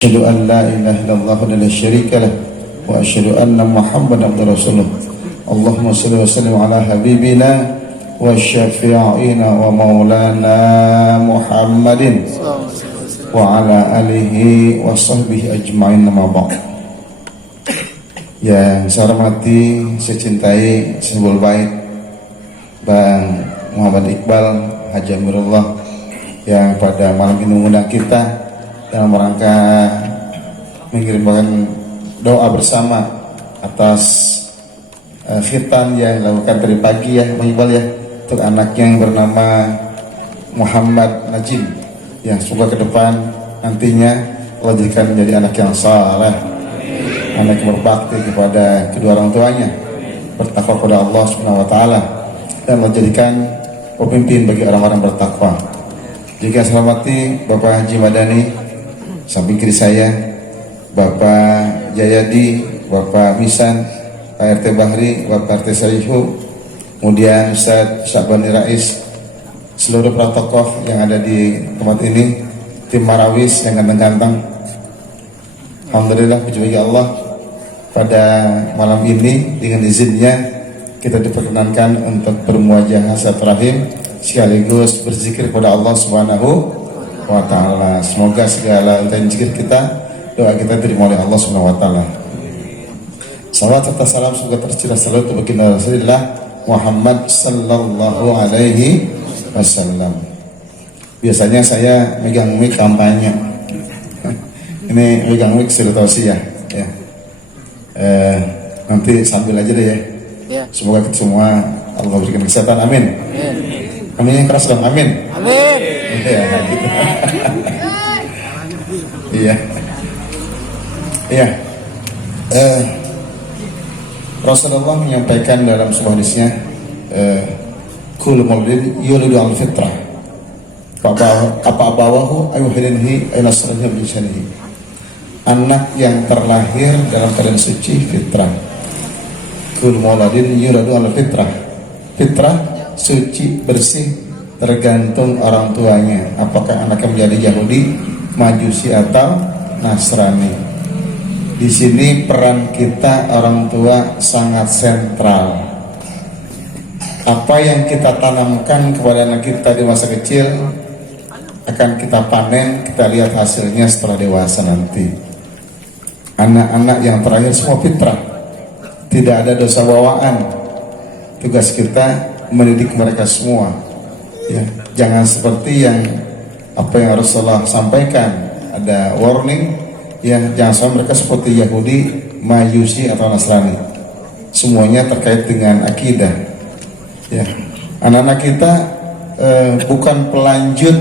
Asyhadu an la ilaha illallah wa la syarika lah wa asyhadu anna Muhammadan abduhu rasuluh. Allahumma shalli wa sallim ala habibina wa syafi'ina wa maulana Muhammadin wa ala alihi wa sahbihi ajma'in, nama ba'd. Yang saya hormati, saya cintai, simbol baik Bang Muhammad Iqbal Haji Amirullah yang pada malam ini mengundang kita dalam rangka mengirimkan doa bersama atas khitan yang dilakukan tadi pagi ya Bang Iqbal ya, untuk anaknya yang bernama Muhammad Najim, yang semoga ke depan nantinya Allah jadikan menjadi anak yang saleh, anak yang berbakti kepada kedua orang tuanya, bertakwa kepada Allah Subhanahu wa taala, dan Allah jadikan pemimpin bagi orang-orang bertakwa. Jika saya hormati Bapak Haji Madani, samping kiri saya Bapak Jayadi, Bapak Misan, Pak RT Bahri, Bapak RT Salihu, kemudian Ustadz Syabani Rais, seluruh para tokoh yang ada di tempat ini, tim Marawis yang ganteng-ganteng. Alhamdulillah, puji bagi Allah, pada malam ini dengan izinnya kita diperkenankan untuk bermuajahah silaturahim sekaligus berzikir kepada Allah Subhanahu wa ta'ala. Semoga segala zikir kita, doa kita diterima oleh Allah Subhanahu wa ta'ala. Salawat serta salam semoga tercurah selalu untuk baginda Rasulullah Muhammad sallallahu alaihi wasallam. Biasanya saya megang mic kampanye. Ini megang mic sudah tausiah ya. Nanti sambil aja deh ya. Semoga kita semua Allah berikan kesehatan, amin. Amin yang keras dong, amin. Amin. Iya, gitu. Iya. Iya. Rasulullah menyampaikan dalam sebuah hadisnya, kullu maulidin yulidu al fitrah. Apa abawahu ayuhilinihi ayunasranihi bilisanihi. Anak yang terlahir dalam keadaan suci fitrah. Kullu maulidin yulidu al fitrah. Fitrah suci, bersih, tergantung orang tuanya, apakah anaknya menjadi Yahudi, Majusi atau Nasrani. Di sini peran kita orang tua sangat sentral. Apa yang kita tanamkan kepada anak kita di masa kecil akan kita panen, kita lihat hasilnya setelah dewasa nanti. Anak-anak yang terakhir semua fitrah, tidak ada dosa bawaan. Tugas kita mendidik mereka semua ya, jangan seperti yang apa yang Rasulullah sampaikan, ada warning ya, jangan sampai mereka seperti Yahudi, Majusi atau Nasrani. Semuanya terkait dengan akidah ya. Anak-anak kita bukan pelanjut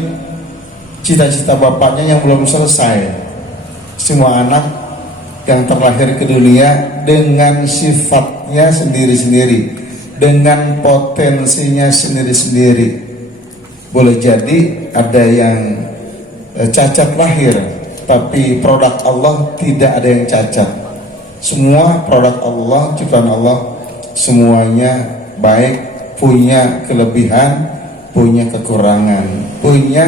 cita-cita bapaknya yang belum selesai. Semua anak yang terlahir ke dunia dengan sifatnya sendiri-sendiri, dengan potensinya sendiri-sendiri. Boleh jadi ada yang cacat lahir, tapi produk Allah tidak ada yang cacat. Semua produk Allah, ciptaan Allah, semuanya baik, punya kelebihan, punya kekurangan, punya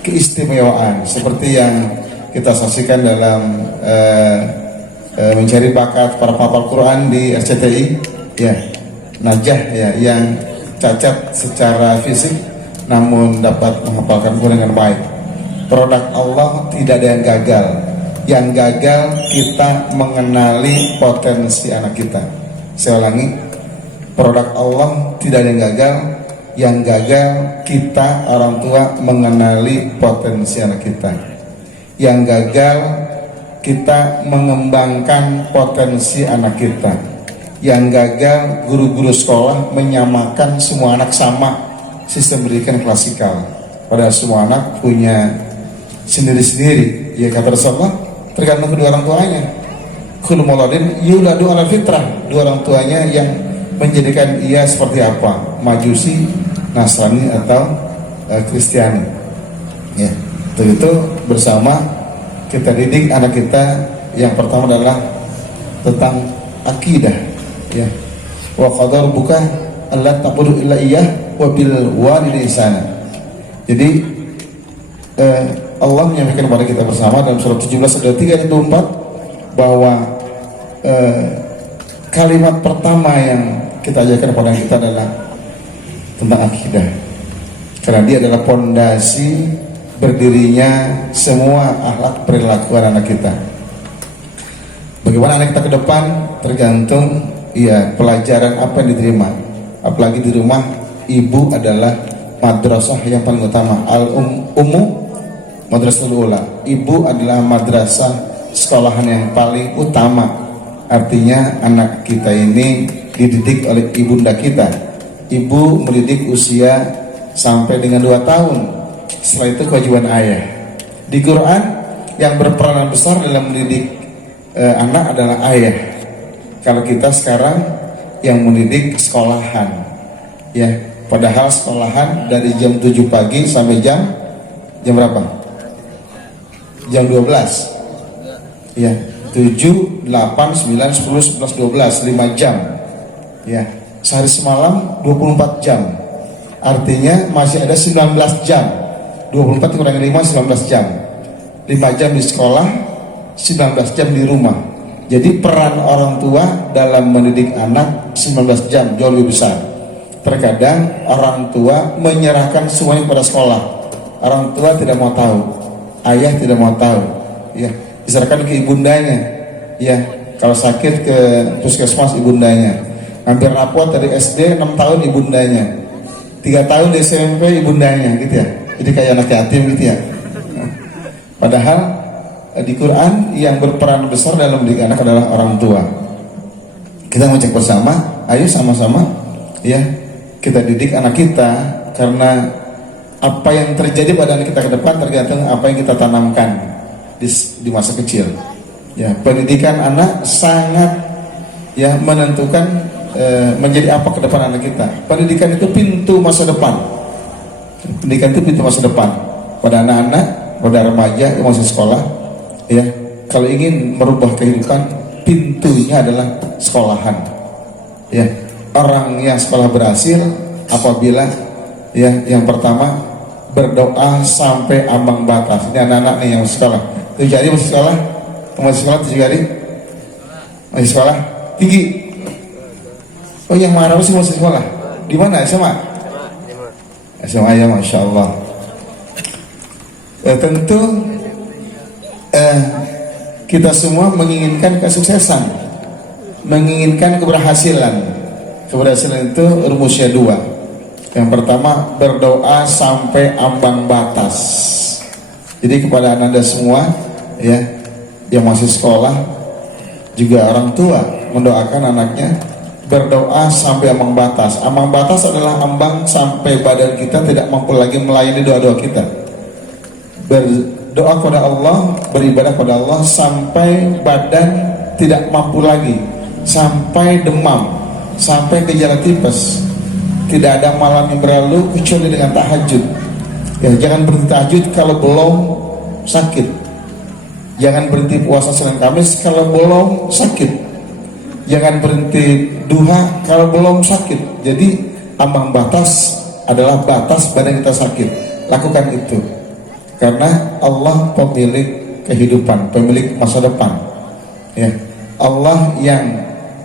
keistimewaan. Seperti yang kita saksikan dalam mencari bakat para penghafal Quran di RCTI ya, Najah ya, yang cacat secara fisik namun dapat menghafalkan Quran dengan baik. Produk Allah tidak ada yang gagal. Yang gagal kita mengenali potensi anak kita. Saya ulangi, produk Allah tidak ada yang gagal. Yang gagal kita orang tua mengenali potensi anak kita. Yang gagal kita mengembangkan potensi anak kita. Yang gagal guru-guru sekolah menyamakan semua anak sama, sistem pendidikan klasikal, padahal semua anak punya sendiri-sendiri ya, kata Rasulullah, tergantung kedua orang tuanya. Kullu mauludin yuladu ala fitrah, dua orang tuanya yang menjadikan ia seperti apa, Majusi, Nasrani atau Kristiani ya. Untuk itu bersama kita didik anak kita. Yang pertama adalah tentang akidah ya. Wa qadar buka alla ta'budu illa iyyah wa bil walidayni ihsana. Jadi Allah menyampaikan kepada kita bersama dalam surat 17 ayat 3 dan 24 bahwa kalimat pertama yang kita ajarkan kepada kita adalah tentang akidah, karena dia adalah pondasi berdirinya semua akhlak perilaku anak kita. Bagaimana anak kita ke depan tergantung pelajaran apa yang diterima. Apalagi di rumah, ibu adalah madrasah yang paling utama. Ummu madrasatul ula. Ibu adalah madrasah sekolahan yang paling utama. Artinya anak kita ini dididik oleh ibunda kita. Ibu mendidik usia sampai dengan 2 tahun. Setelah itu kewajiban ayah. Di Quran yang berperan besar dalam mendidik anak adalah ayah. Kalau kita sekarang yang mendidik sekolahan, ya, padahal sekolahan dari jam 7 pagi sampai jam berapa? Jam 12. Ya, 7, 8, 9, 10, 11, 12, 5 jam. Ya, sehari semalam 24 jam. Artinya masih ada 19 jam. 24 kurangi 5, 19 jam. 5 jam di sekolah, 19 jam di rumah. Jadi peran orang tua dalam mendidik anak 19 jam jauh lebih besar. Terkadang orang tua menyerahkan semuanya kepada sekolah. Orang tua tidak mau tahu, ayah tidak mau tahu, ya, diserahkan ke ibundanya. Ya, kalau sakit ke puskesmas ibundanya. Hampir rapot dari SD 6 tahun ibundanya. 3 tahun di SMP ibundanya, gitu ya. Jadi kayak anak yatim gitu ya. Padahal di Quran yang berperan besar dalam mendidik anak adalah orang tua. Kita mau cek bersama, ayo sama-sama ya kita didik anak kita, karena apa yang terjadi pada anak kita ke depan tergantung apa yang kita tanamkan di masa kecil. Ya, pendidikan anak sangat ya menentukan menjadi apa ke depan anak kita. Pendidikan itu pintu masa depan. Pendidikan itu pintu masa depan pada anak-anak, pada remaja yang masih sekolah. Ya, kalau ingin merubah kehidupan, pintunya adalah sekolahan. Ya, orang yang sekolah berhasil apabila ya yang pertama berdoa sampai ambang batas. Ini anak-anak nih yang sekolah. Tujuh hari masih sekolah, masih sekolah 7 hari, masih sekolah tinggi. Oh, yang mana sih masih sekolah? Di mana? SMA? SMA ya, masya Allah. Tentu kita semua menginginkan kesuksesan, menginginkan keberhasilan. Keberhasilan itu rumusnya 2. Yang pertama, berdoa sampai ambang batas. Jadi kepada anda semua ya yang masih sekolah, juga orang tua mendoakan anaknya berdoa sampai ambang batas. Ambang batas adalah ambang sampai badan kita tidak mampu lagi melayani doa-doa kita. Berdoa kepada Allah, beribadah kepada Allah sampai badan tidak mampu lagi, sampai demam, sampai gejala tipes. Tidak ada malam yang berlalu kecuali dengan tahajud. Ya, jangan berhenti tahajud kalau belum sakit. Jangan berhenti puasa Senin Kamis kalau belum sakit. Jangan berhenti duha kalau belum sakit. Jadi ambang batas adalah batas badan kita sakit. Lakukan itu. Karena Allah pemilik kehidupan, pemilik masa depan. Ya, Allah yang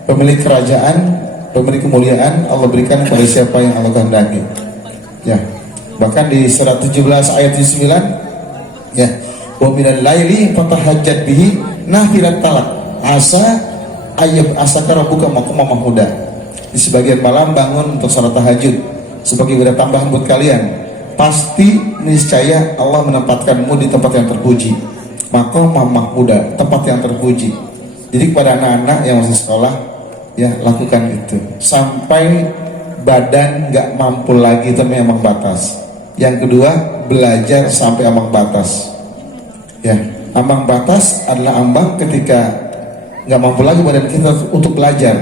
pemilik kerajaan, pemilik kemuliaan, Allah berikan kepada siapa yang Allah kehendaki. Ya, bahkan di surat 17 ayat 9, ya, wa minal laili fatahajjat bihi nafilat talak asa asaka rabbuka maqama mahmuda. Di sebagian malam bangun untuk salat tahajud sebagai ibadah tambahan buat kalian. Pasti niscaya Allah menempatkanmu di tempat yang terpuji, maqama mahmuda, tempat yang terpuji. Jadi kepada anak-anak yang masih sekolah, ya, lakukan itu sampai badan nggak mampu lagi, itu memang batas. Yang kedua, belajar sampai ambang batas. Ya, ambang batas adalah ambang ketika nggak mampu lagi badan kita untuk belajar.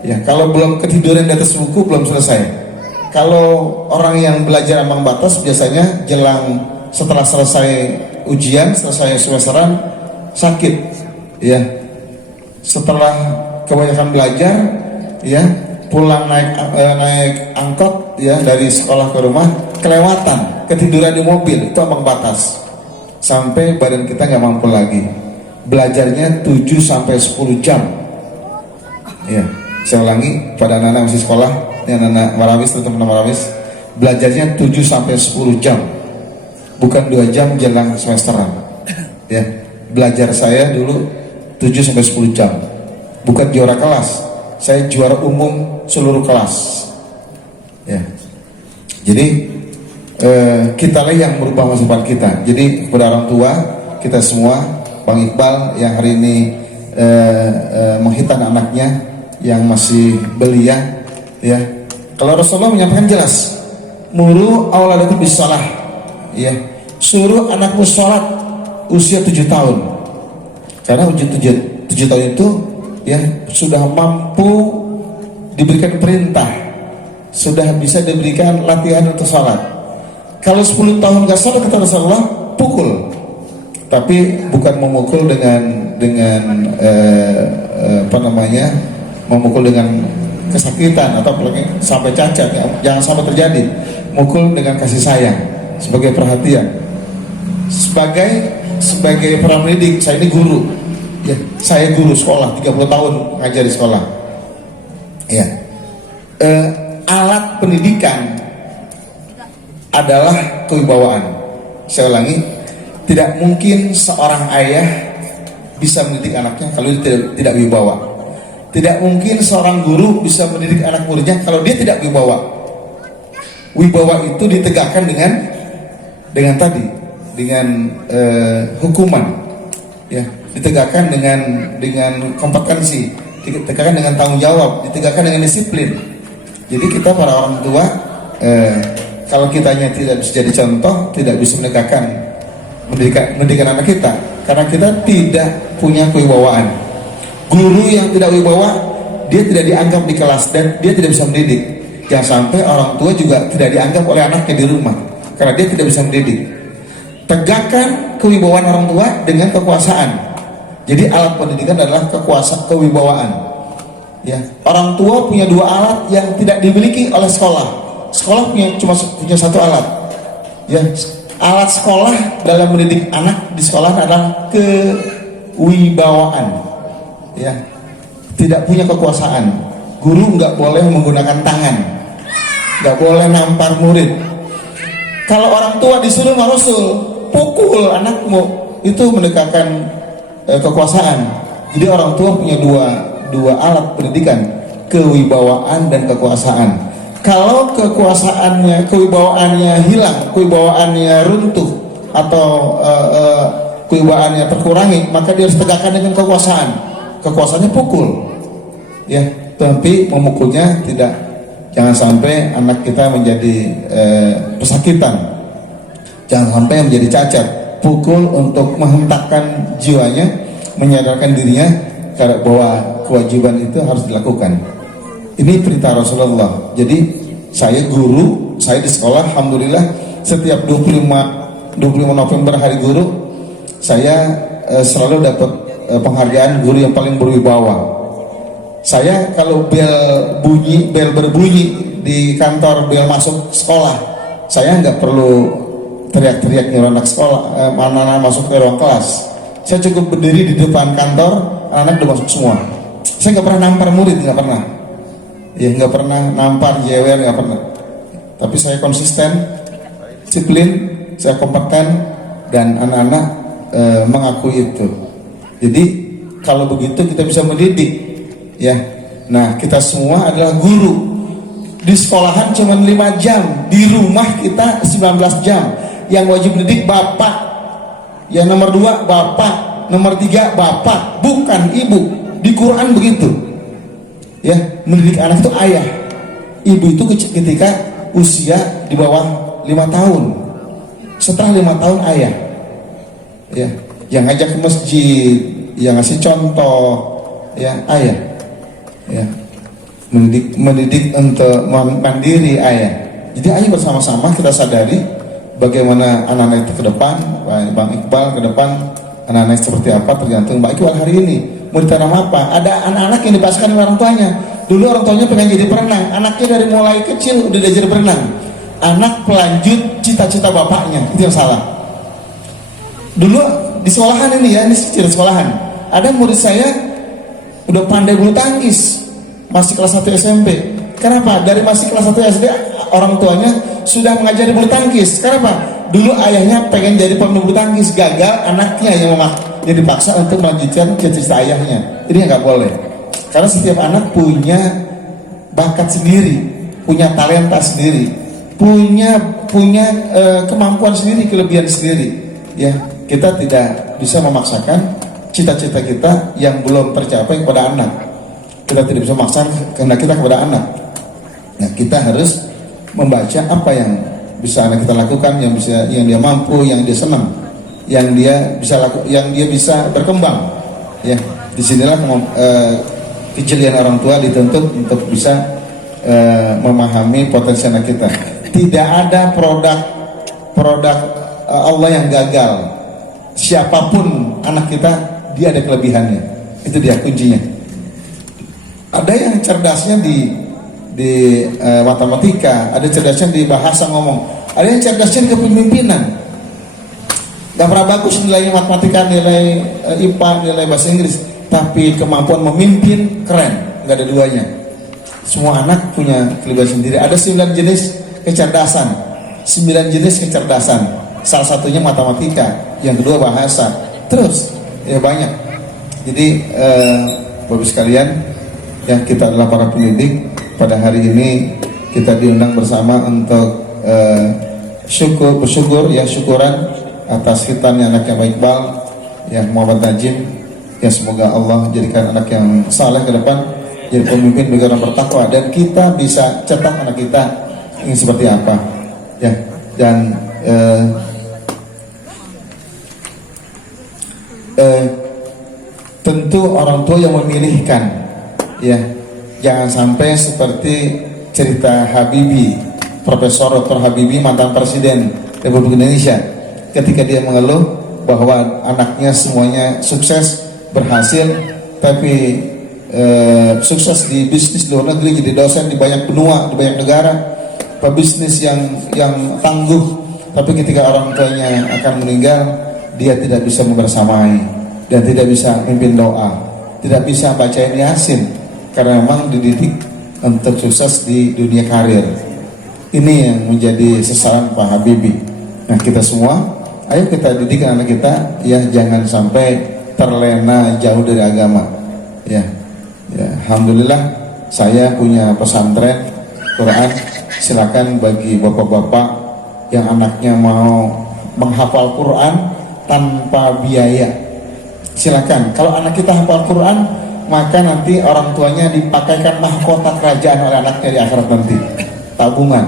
Ya, kalau belum ketiduran di atas buku belum selesai. Kalau orang yang belajar ambang batas biasanya jelang setelah selesai ujian, selesai semesteran sakit. Ya, setelah kebanyakan belajar, ya, pulang naik angkot, ya, dari sekolah ke rumah kelewatan, ketiduran di mobil, itu ambang batas. sampai badan kita nggak mampu lagi. Belajarnya 7 sampai 10 jam. Ya, saya ulangi pada anak-anak masih sekolah, ini anak-anak Marawis, teman-teman Marawis, belajarnya 7 sampai 10 jam. Bukan 2 jam jelang semesteran. Ya, belajar saya dulu 7 sampai 10 jam. Bukan juara kelas, saya juara umum seluruh kelas. Ya. Jadi kitalah yang merubah masa depan kita. Jadi kepada orang tua kita semua, Bang Iqbal yang hari ini menghitan anaknya yang masih belia, ya. Kalau Rasulullah menyampaikan jelas, muru auladakum bisalah, ya. Suruh anakmu sholat usia 7 tahun. Karena usia 7 tahun itu ya sudah mampu diberikan perintah, sudah bisa diberikan latihan untuk sholat. Kalau 10 tahun gak sholat kata Rasulullah, pukul. Tapi bukan memukul dengan memukul dengan kesakitan atau sampai cacat, ya. Jangan sampai terjadi. Mukul dengan kasih sayang, sebagai perhatian. Sebagai para pendidik, saya ini guru. Ya, saya guru sekolah 30 tahun ngajar di sekolah. Ya. Alat pendidikan adalah kewibawaan. Saya ulangi, tidak mungkin seorang ayah bisa mendidik anaknya kalau dia tidak wibawa. Tidak mungkin seorang guru bisa mendidik anak muridnya kalau dia tidak wibawa. Wibawa itu ditegakkan dengan hukuman, ya, ditegakkan dengan kompetensi, ditegakkan dengan tanggung jawab, ditegakkan dengan disiplin. Jadi kita para orang tua, kalau kitanya tidak bisa jadi contoh, tidak bisa mendidikan anak kita, karena kita tidak punya kewibawaan. Guru yang tidak wibawa, dia tidak dianggap di kelas dan dia tidak bisa mendidik. Jangan sampai orang tua juga tidak dianggap oleh anaknya di rumah, karena dia tidak bisa mendidik. Tegakkan kewibawaan orang tua dengan kekuasaan. Jadi alat pendidikan adalah kewibawaan. Ya, orang tua punya 2 alat yang tidak dimiliki oleh sekolah. Sekolah punya 1 alat. Ya, alat sekolah dalam mendidik anak di sekolah adalah kewibawaan. Ya, tidak punya kekuasaan. Guru nggak boleh menggunakan tangan, nggak boleh nampar murid. Kalau orang tua disuruh sama Rasul, pukul anakmu, itu mendekatkan kekuasaan. Jadi orang tua punya dua alat pendidikan, kewibawaan dan kekuasaan. Kalau kewibawaannya hilang, kewibawaannya runtuh atau kewibawaannya terkurangi, maka dia harus tegakkan dengan kekuasaan. Kekuasaannya pukul, ya, tapi memukulnya tidak. Jangan sampai anak kita menjadi pesakitan, jangan sampai menjadi cacat. Pukul untuk menghentakkan jiwanya, menyadarkan dirinya bahwa kewajiban itu harus dilakukan. Ini perintah Rasulullah. Jadi saya guru, saya di sekolah, alhamdulillah setiap 25 November hari guru, saya selalu dapat penghargaan guru yang paling berwibawa. Saya kalau bel berbunyi di kantor, bel masuk sekolah, saya nggak perlu teriak-teriak nyuruh anak sekolah, anak-anak masuk ke ruang kelas. Saya cukup berdiri di depan kantor, anak-anak udah masuk semua. Saya nggak pernah nampar murid, nggak pernah. Ya, nggak pernah nampar, jewer, nggak pernah. Tapi saya konsisten, disiplin, saya kompeten, dan anak-anak mengakui itu. Jadi kalau begitu kita bisa mendidik, ya. Nah, kita semua adalah guru. Di sekolahan cuma 5 jam, di rumah kita 19 jam. Yang wajib mendidik bapak, yang nomor 2 bapak, nomor 3 bapak, bukan ibu. Di Quran begitu, ya. Mendidik anak itu ayah, ibu itu ketika usia di bawah 5 tahun. Setelah 5 tahun ayah, ya, yang ngajak ke masjid, yang ngasih contoh, ya, ayah, ya, mendidik untuk mandiri ayah. Jadi ayo bersama-sama kita sadari bagaimana anak-anak itu ke depan. Bang Iqbal ke depan, anak-anak seperti apa tergantung Bang Iqbal hari ini mau ditanam apa. Ada anak-anak yang dipaskan oleh orang tuanya. Dulu orang tuanya pengen jadi perenang, anaknya dari mulai kecil udah diajar berenang. Anak pelanjut cita-cita bapaknya, itu yang salah. Dulu di sekolahan ini ya, ini kecil sekolahan. Ada murid saya udah pandai bulu tangkis, masih kelas 1 SMP. Kenapa? Dari masih kelas 1 SD orang tuanya sudah mengajari bulu tangkis. Kenapa? Dulu ayahnya pengen jadi pemain bulu tangkis, gagal, anaknya yang jadi dipaksa untuk melanjutkan cita-cita ayahnya. Ini nggak boleh. Karena setiap anak punya bakat sendiri, punya talenta sendiri, punya kemampuan sendiri, kelebihan sendiri. Ya, kita tidak bisa memaksakan cita-cita kita yang belum tercapai kepada anak. Kita tidak bisa memaksakan kehendak kita kepada anak. Nah, kita harus membaca apa yang bisa anak kita lakukan, yang dia mampu, yang dia senang, yang dia bisa berkembang. Ya, disinilah kejelian orang tua dituntut untuk bisa memahami potensi anak kita. Tidak ada produk Allah yang gagal. Siapapun anak kita, dia ada kelebihannya. Itu dia kuncinya. Ada yang cerdasnya di matematika, ada cerdasnya di bahasa ngomong, ada yang cerdasnya di kepemimpinan. Gak pernah bagus nilai matematika, nilai IPA, nilai bahasa Inggris, tapi kemampuan memimpin keren, nggak ada duanya. Semua anak punya kelebihan sendiri. Ada 9 jenis kecerdasan, 9 jenis kecerdasan. Salah satunya matematika, yang kedua bahasa, terus ya banyak. Jadi Bapak sekalian, yang kita adalah para pendidik, pada hari ini kita diundang bersama untuk bersyukur ya, syukuran atas hitannya anak yang Iqbal, yang Muhammad Najim. Ya, semoga Allah jadikan anak yang saleh ke depan, jadi pemimpin bagi orang bertakwa, dan kita bisa cetak anak kita ingin seperti apa. Ya, dan tentu orang tua yang memilihkan, ya, jangan sampai seperti cerita Habibie, Profesor Dr. Habibie, mantan Presiden Republik Indonesia, ketika dia mengeluh bahwa anaknya semuanya sukses, berhasil, tapi sukses di bisnis luar negeri, jadi dosen di banyak benua, di banyak negara, pebisnis yang tangguh, tapi ketika orang tuanya akan meninggal, dia tidak bisa membersamai dan tidak bisa memimpin doa, tidak bisa bacain Yasin, karena memang dididik untuk sukses di dunia karir. Ini yang menjadi sasaran Pak Habibie. Nah, kita semua, ayo kita didik anak kita, ya, jangan sampai terlena jauh dari agama. Ya, alhamdulillah saya punya pesantren Quran. Silakan bagi bapak-bapak yang anaknya mau menghafal Quran tanpa biaya, silakan. Kalau anak kita hafal Quran, maka nanti orang tuanya dipakaikan mahkota kerajaan oleh anaknya di akhirat nanti. Tabungan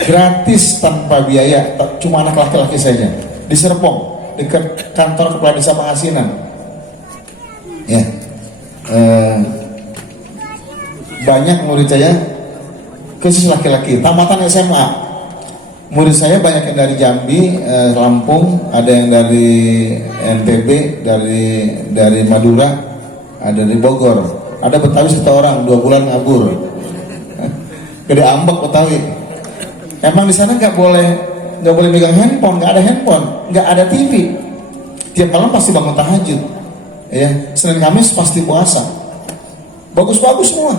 gratis tanpa biaya, cuma anak laki-laki saja, di Serpong, dekat kantor kepala desa Pangasinan. Ya, banyak murid saya khusus laki-laki, tamatan SMA. Murid saya banyak yang dari Jambi, Lampung, ada yang dari NTB, dari Madura, ada dari Bogor, ada Betawi 1 orang 2 bulan ngabur, Gede Ambek Betawi. Emang di sana nggak boleh megang handphone, nggak ada handphone, nggak ada TV. Tiap malam pasti bangun tahajud, ya. Senin Kamis pasti puasa. Bagus-bagus semua,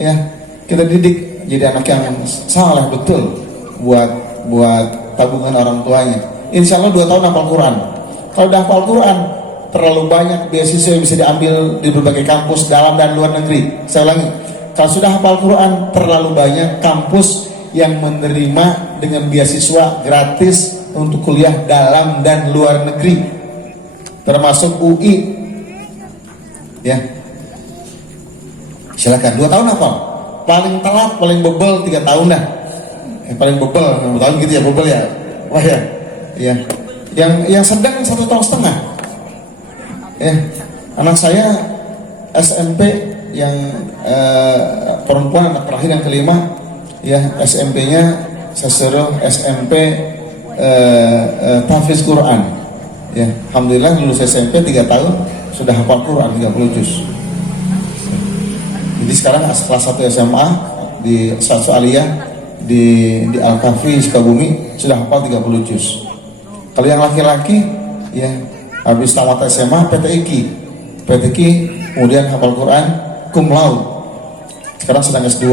ya. Kita didik jadi anak yang saleh betul, buat tabungan orang tuanya. Insya Allah 2 tahun hafal Quran. Kalau udah hafal Quran, terlalu banyak beasiswa yang bisa diambil di berbagai kampus dalam dan luar negeri. Saya ulangi, kalau sudah hafal Quran, terlalu banyak kampus yang menerima dengan beasiswa gratis untuk kuliah dalam dan luar negeri, termasuk UI. Ya, silakan 2 tahun hafal. Paling telat, paling bebel 3 tahun dah. Paling bebel 6 tahun gitu ya, bebel ya. Wah ya, ya. Yang sedang 1,5 tahun. Ya, anak saya SMP yang perempuan, anak terakhir yang kelima, ya, SMP-nya saya suruh SMP tahfiz Quran. Ya, alhamdulillah lulus SMP 3 tahun sudah hafal Quran 30 juz. Jadi sekarang kelas 1 SMA di Satu Aliyah di Al-Kafi Sukabumi sudah hafal 30 juz. Kalau yang laki-laki ya. Habis tamat SMA PTIQ, kemudian hafal Quran, cum laude. Sekarang sedang S2.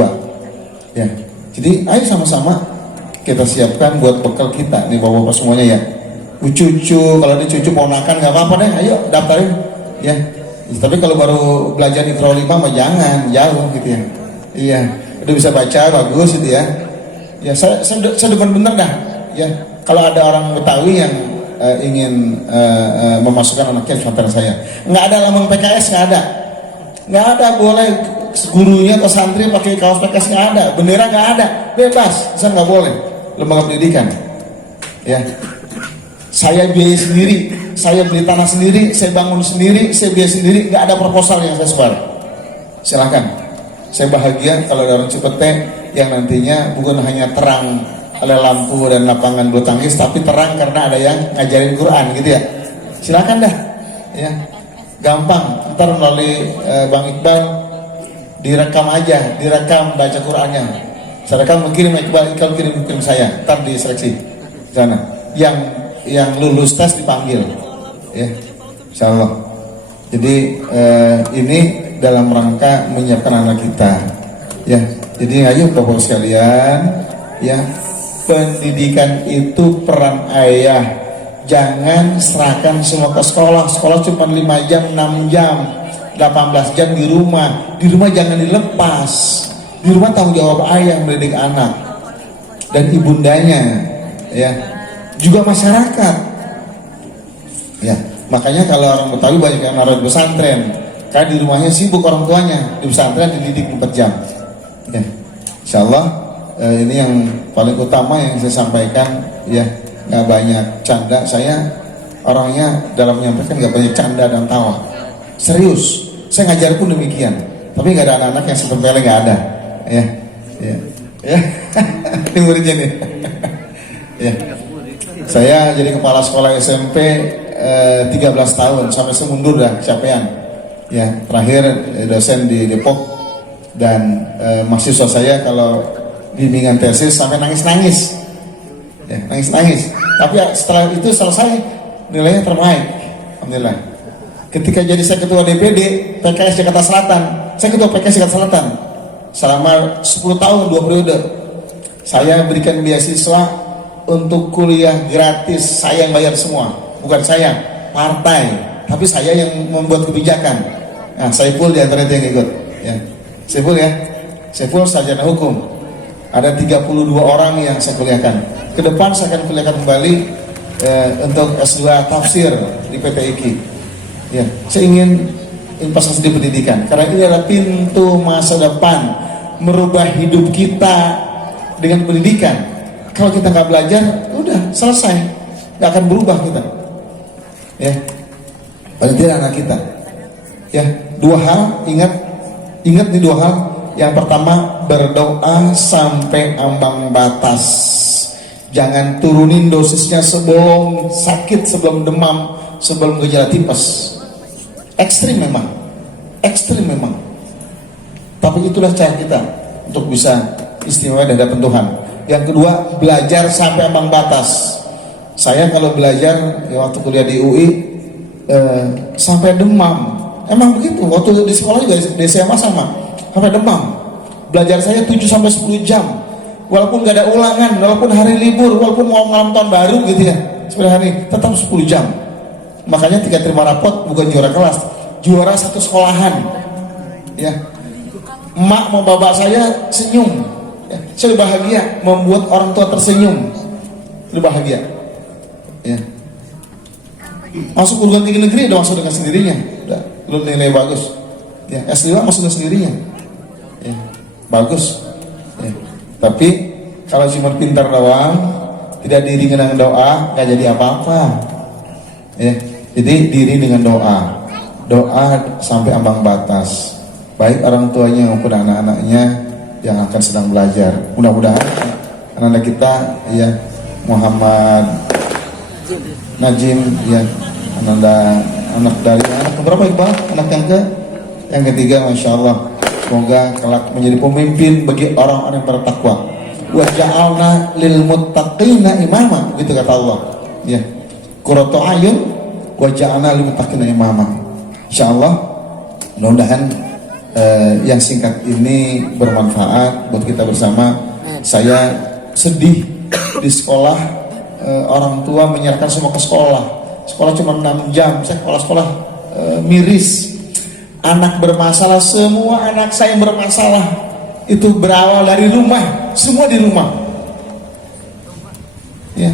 Ya. Jadi ayo sama-sama kita siapkan buat bekal kita nih bapak-bapak semuanya ya. Cucu, kalau ada cucu ponakan nggak apa-apa deh, ayo daftarin ya. Tapi kalau baru belajar Iqra 5 mah jangan, jauh gitu ya. Iya, udah bisa baca bagus gitu ya. Ya saya depan bener dah ya. Kalau ada orang Betawi yang ingin memasukkan anaknya di pesantren saya, nggak ada lambang PKS, nggak ada boleh gurunya atau santri pakai kaos PKS, nggak ada, bendera nggak ada, bebas, saya nggak boleh. Lembaga pendidikan ya, saya biaya sendiri, saya beli tanah sendiri, saya bangun sendiri, saya biaya sendiri, nggak ada proposal yang saya sebar. Silakan, saya bahagia kalau ada orang Cipete yang nantinya bukan hanya terang oleh lampu dan lapangan bulu tangkis, tapi terang karena ada yang ngajarin Quran gitu ya. Silakan dah ya, gampang, ntar melalui Bang Iqbal direkam aja, direkam baca Qurannya, saya rekam, kirim Iqbal kirim saya, ntar diseleksi sana, yang lulus tes dipanggil ya, insyaallah. Jadi ini dalam rangka menyiapkan anak kita ya. Jadi ayo bapak sekalian ya, pendidikan itu peran ayah. Jangan serahkan semua ke sekolah cuma 5 jam, 6 jam, 18 jam di rumah jangan dilepas. Di rumah tanggung jawab ayah mendidik anak dan ibundanya ya, juga masyarakat ya. Makanya kalau orang Betawi banyak yang naruh di pesantren karena di rumahnya sibuk orang tuanya, di pesantren dididik 4 jam ya. Insyaallah ini yang paling utama yang saya sampaikan ya. Nggak banyak canda, saya orangnya dalam menyampaikan nggak banyak canda dan tawa, serius. Saya ngajar pun demikian, tapi nggak ada anak-anak yang sepele, nggak ada ya ini muridnya nih ya. Saya jadi kepala sekolah SMP 13 tahun, sampai semundur dah capean ya. Terakhir dosen di Depok, dan mahasiswa saya kalau bimbingan tesis sampai nangis-nangis ya, nangis-nangis. Tapi setelah itu selesai nilainya terbaik, alhamdulillah. Ketika jadi saya ketua DPD PKS Jakarta Selatan, saya ketua PKS Jakarta Selatan selama 10 tahun 2 periode. Saya berikan beasiswa untuk kuliah gratis, saya yang bayar semua, bukan saya, partai, tapi saya yang membuat kebijakan. Nah, Saiful di antara itu yang ikut ya. Saiful ya, Saiful sarjana hukum. Ada 32 orang yang saya kuliahkan. Ke depan saya akan kuliahkan kembali untuk S2 tafsir di PTIQ. Ya, saya ingin investasi di pendidikan karena ini adalah pintu masa depan, merubah hidup kita dengan pendidikan. Kalau kita nggak belajar, udah selesai, nggak akan berubah kita. Ya, paling tidak anak kita. Ya, 2 hal, ingat nih 2 hal. Yang pertama, berdoa sampai ambang batas. Jangan turunin dosisnya sebelum sakit, sebelum demam, sebelum gejala tipes. Ekstrim memang. Tapi itulah cara kita untuk bisa istimewa di hadapan Tuhan. Yang kedua, belajar sampai ambang batas. Saya kalau belajar ya, waktu kuliah di UI sampai demam. Emang begitu. Waktu di sekolah juga di SMA sama. Sampai demam. Belajar saya 7-10 jam. Walaupun gak ada ulangan, walaupun hari libur, walaupun mau malam tahun baru gitu ya, sebenarnya hari tetap 10 jam. Makanya ketika terima rapot bukan juara kelas, juara satu sekolahan. Ya. Emak mau bapak saya senyum. Ya. Saya bahagia membuat orang tua tersenyum. Saya bahagia. Ya. Masuk perguruan tinggi negeri udah masuk dengan sendirinya. Udah, lu nilai bagus. Ya, S2 masuk dengan sendirinya. Ya. Bagus ya. Tapi kalau cuma pintar doang, tidak diiringi dengan doa, nggak jadi apa-apa ya. Jadi diri dengan doa sampai ambang batas, baik orang tuanya maupun anak-anaknya yang akan sedang belajar. Mudah-mudahan anak-anak kita ya, Muhammad Najim ya, anak dari anak berapa Iqbal? Anak yang ketiga, masya Allah. Semoga kelak menjadi pemimpin bagi orang-orang yang bertakwa. Wa ja'alna lil muttaqina imama, gitu kata Allah. Ya. Qurratu ayun wa ja'alna lil muttaqina imama. Insyaallah mudah-mudahan yang singkat ini bermanfaat buat kita bersama. Saya sedih di sekolah, orang tua menyerahkan semua ke sekolah. Sekolah cuma 6 jam, saya sekolah miris. Anak bermasalah, semua anak saya yang bermasalah itu berawal dari rumah, semua di rumah. Ya,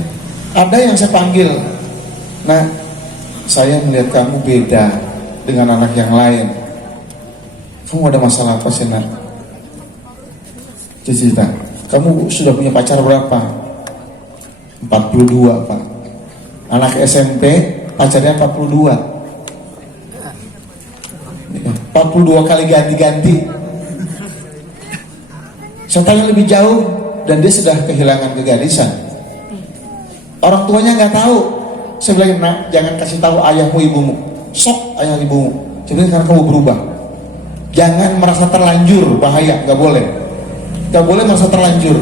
ada yang saya panggil, nah saya melihat kamu beda dengan anak yang lain. Kamu ada masalah apa sih, nak? Cerita. Kamu sudah punya pacar berapa? 42, Pak. Anak SMP pacarnya 42. 42 kali ganti-ganti. Saya tanya lebih jauh dan dia sudah kehilangan kegadisan. Orang tuanya nggak tahu. Saya bilang, nak, jangan kasih tahu ayahmu ibumu. Sok ayah ibumu. Jadi karena kamu berubah. Jangan merasa terlanjur, bahaya, nggak boleh. Nggak boleh merasa terlanjur.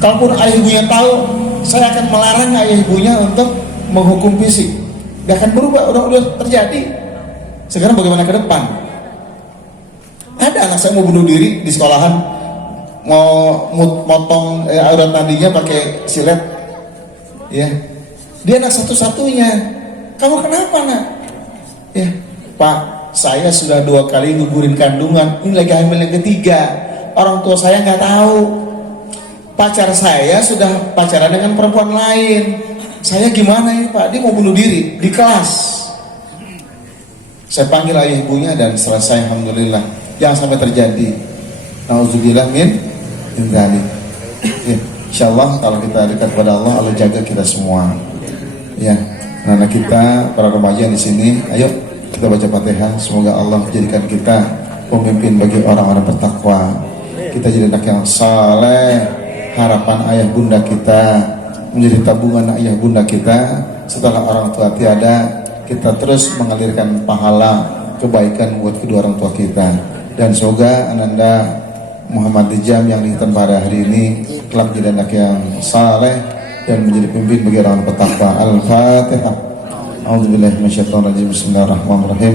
Kalaupun ayah ibunya tahu, saya akan melarang ayah ibunya untuk menghukum fisik. Nggak akan berubah, udah terjadi. Sekarang bagaimana ke depan? Ada anak saya mau bunuh diri di sekolahan, mau motong aurat nadinya pakai silet, ya. Dia anak satu-satunya. Kamu kenapa, nak? Ya, Pak, saya sudah 2 kali gugurin kandungan. Ini lagi hamil yang ketiga. Orang tua saya nggak tahu. Pacar saya sudah pacaran dengan perempuan lain. Saya gimana ya, Pak? Dia mau bunuh diri di kelas. Saya panggil ayah ibunya dan selesai, alhamdulillah. Jangan sampai terjadi. Nauzubillah min dzalik. Ya, insyaallah kalau kita dekat kepada Allah, Allah jaga kita semua. Ya, anak kita, para remaja di sini, ayo kita baca Fatihah. Semoga Allah menjadikan kita pemimpin bagi orang-orang bertakwa. Kita jadi anak yang saleh. Harapan ayah bunda kita menjadi tabungan ayah bunda kita. Setelah orang tua tiada, kita terus mengalirkan pahala kebaikan buat kedua orang tua kita. Dan semoga Ananda Muhammad Dijam yang dihitam pada hari ini telah menjadi anak yang saleh dan menjadi pemimpin bagi orang bertakwa. Al-Fatihah. A'udzubillahi minasyaitonirrajim. Bismillahirrahmanirrahim.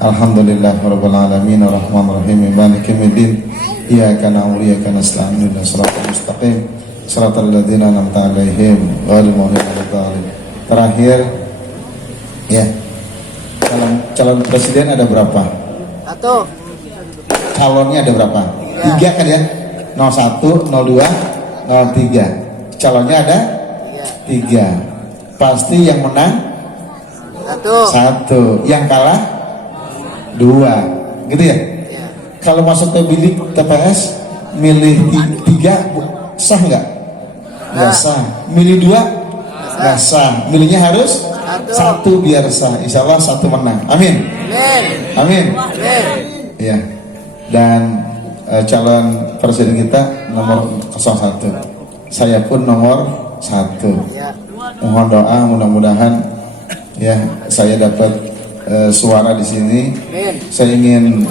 Alhamdulillahirabbil alamin arrahmanirrahim maliki yaumiddin. Iyyaka na'budu wa iyyaka nasta'in ihdinas siratal mustaqim siratal ladzina an'amta 'alaihim ghairil maghdubi 'alaihim. Terakhir, ya, calon presiden ada berapa? 1. Calonnya ada berapa? 3 kan ya? 01, 02, 03. Calonnya ada 3. Pasti yang menang 1, yang kalah 2, gitu ya? Kalau masuk ke bilik TPS milih 3 sah nggak? Nggak sah. Milih 2 nggak sah. Milihnya harus 1 biar sah. Insya Allah 1 menang. Amin. Amin. Ya. Dan calon presiden kita nomor 01. Saya pun nomor 1. Mohon doa mudah-mudahan ya saya dapat suara di sini. Saya ingin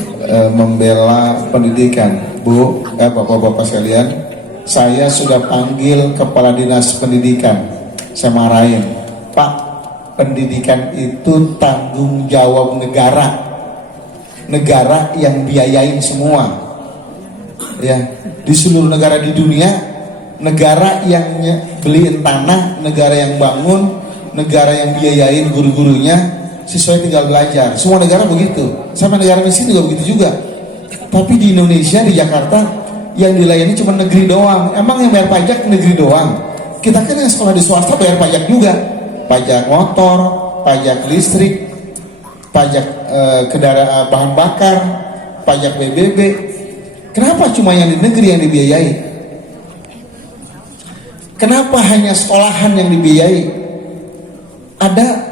membela pendidikan, Bu, bapak-bapak sekalian. Saya sudah panggil kepala dinas pendidikan. Saya marahin, Pak, pendidikan itu tanggung jawab negara. Negara yang biayain semua. Ya, di seluruh negara di dunia, negara yang beliin tanah, negara yang bangun, negara yang biayain guru-gurunya. Siswa tinggal belajar. Semua negara begitu. Sama negara miskin juga begitu juga. Tapi di Indonesia, di Jakarta, yang dilayani cuma negeri doang. Emang yang bayar pajak negeri doang? Kita kan yang sekolah di swasta bayar pajak juga. Pajak motor, pajak listrik, pajak kendaraan bahan bakar, pajak PBB. Kenapa cuma yang di negeri yang dibiayai? Kenapa hanya sekolahan yang dibiayai?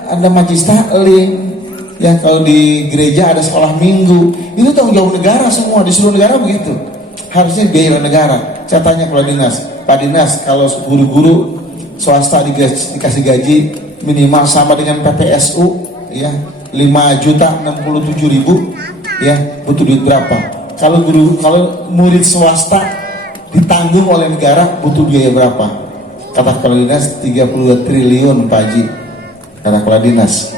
Ada majlis taklim, ya, kalau di gereja ada sekolah minggu. Itu tanggung jawab negara semua, di seluruh negara begitu. Harusnya biaya negara. Saya tanya kepada dinas, Pak Dinas, kalau guru-guru swasta dikasih gaji minimal sama dengan PPSU, ya, 5.067.000, ya, butuh duit berapa? Kalau murid swasta ditanggung oleh negara butuh biaya berapa? Kata kepala dinas 32 triliun, Pak Haji. karena kepala dinas.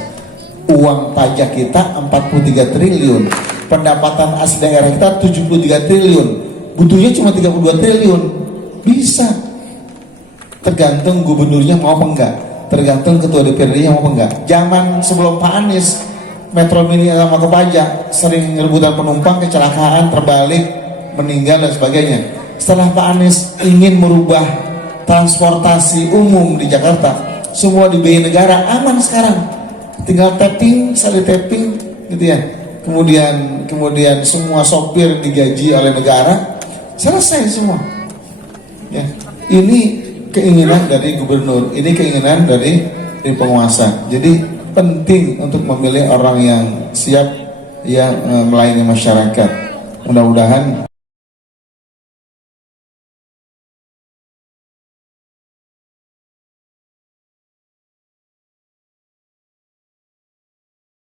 Uang pajak kita 43 triliun, pendapatan asli daerah kita 73 triliun, butuhnya cuma 32 triliun. Bisa, tergantung gubernurnya mau apa enggak, tergantung ketua DPRD-nya mau apa enggak. Zaman sebelum Pak Anies, Metro Mini sama Kopaja sering rebutan penumpang, kecelakaan, terbalik, meninggal dan sebagainya. Setelah Pak Anies ingin merubah transportasi umum di Jakarta, semua dibiayai negara, aman sekarang. Tinggal tapping, sekali tapping gitu ya. Kemudian semua sopir digaji oleh negara, selesai semua. Ya. Ini keinginan dari gubernur, ini keinginan dari penguasa. Jadi penting untuk memilih orang yang siap yang melayani masyarakat. Mudah-mudahan